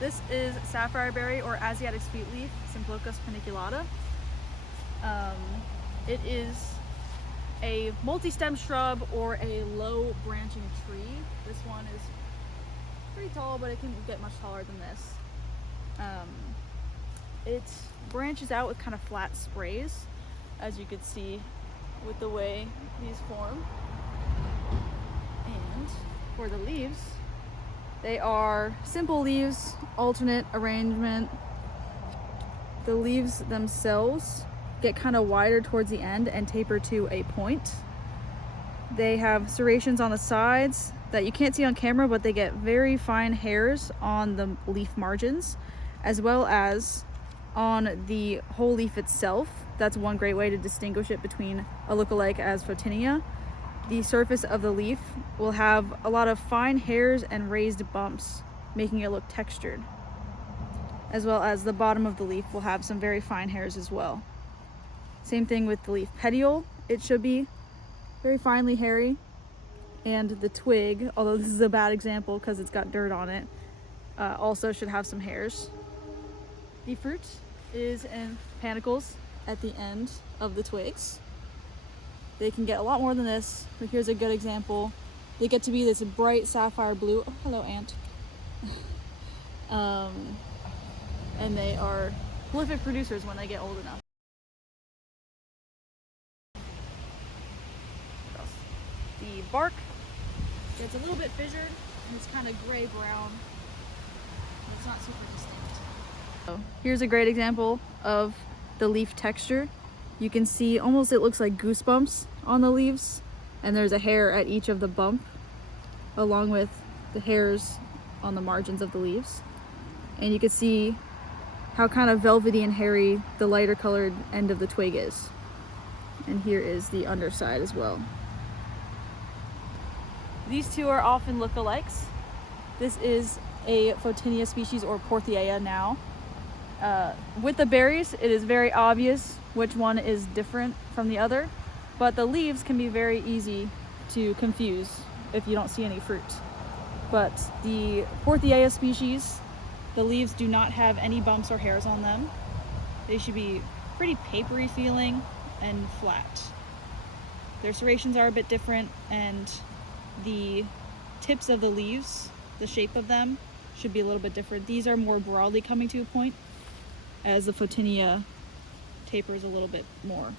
This is Sapphire-berry or Asiatic sweet leaf, Symplochus paniculata. It is a multi-stem shrub or a low branching tree. This one is pretty tall, but it can get much taller than this. It branches out with kind of flat sprays, as you could see with the way these form. And for the leaves, they are simple leaves, alternate arrangement. The leaves themselves get kind of wider towards the end and taper to a point. They have serrations on the sides that you can't see on camera, but they get very fine hairs on the leaf margins, as well as on the whole leaf itself. That's one great way to distinguish it between a lookalike as Photinia. The surface of the leaf will have a lot of fine hairs and raised bumps, making it look textured, as well as the bottom of the leaf will have some very fine hairs as well. Same thing with the leaf petiole. It should be very finely hairy, and the twig, although this is a bad example because it's got dirt on it, also should have some hairs. The fruit is in panicles at the end of the twigs. They can get a lot more than this, but here's a good example. They get to be this bright sapphire blue. Oh, hello, ant. And they are prolific producers when they get old enough. The bark gets a little bit fissured, and it's kind of gray-brown. It's not super distinct. So here's a great example of the leaf texture. You can see almost, it looks like goosebumps on the leaves, and there's a hair at each of the bump, along with the hairs on the margins of the leaves. And you can see how kind of velvety and hairy the lighter colored end of the twig is. And here is the underside as well. These two are often lookalikes. This is a Photinia species, or Porthia now. With the berries, it is very obvious which one is different from the other, but the leaves can be very easy to confuse if you don't see any fruit. But the Porthia species, the leaves do not have any bumps or hairs on them. They should be pretty papery feeling and flat. Their serrations are a bit different, and the tips of the leaves, the shape of them, should be a little bit different. These are more broadly coming to a point, as the Photinia tapers a little bit more.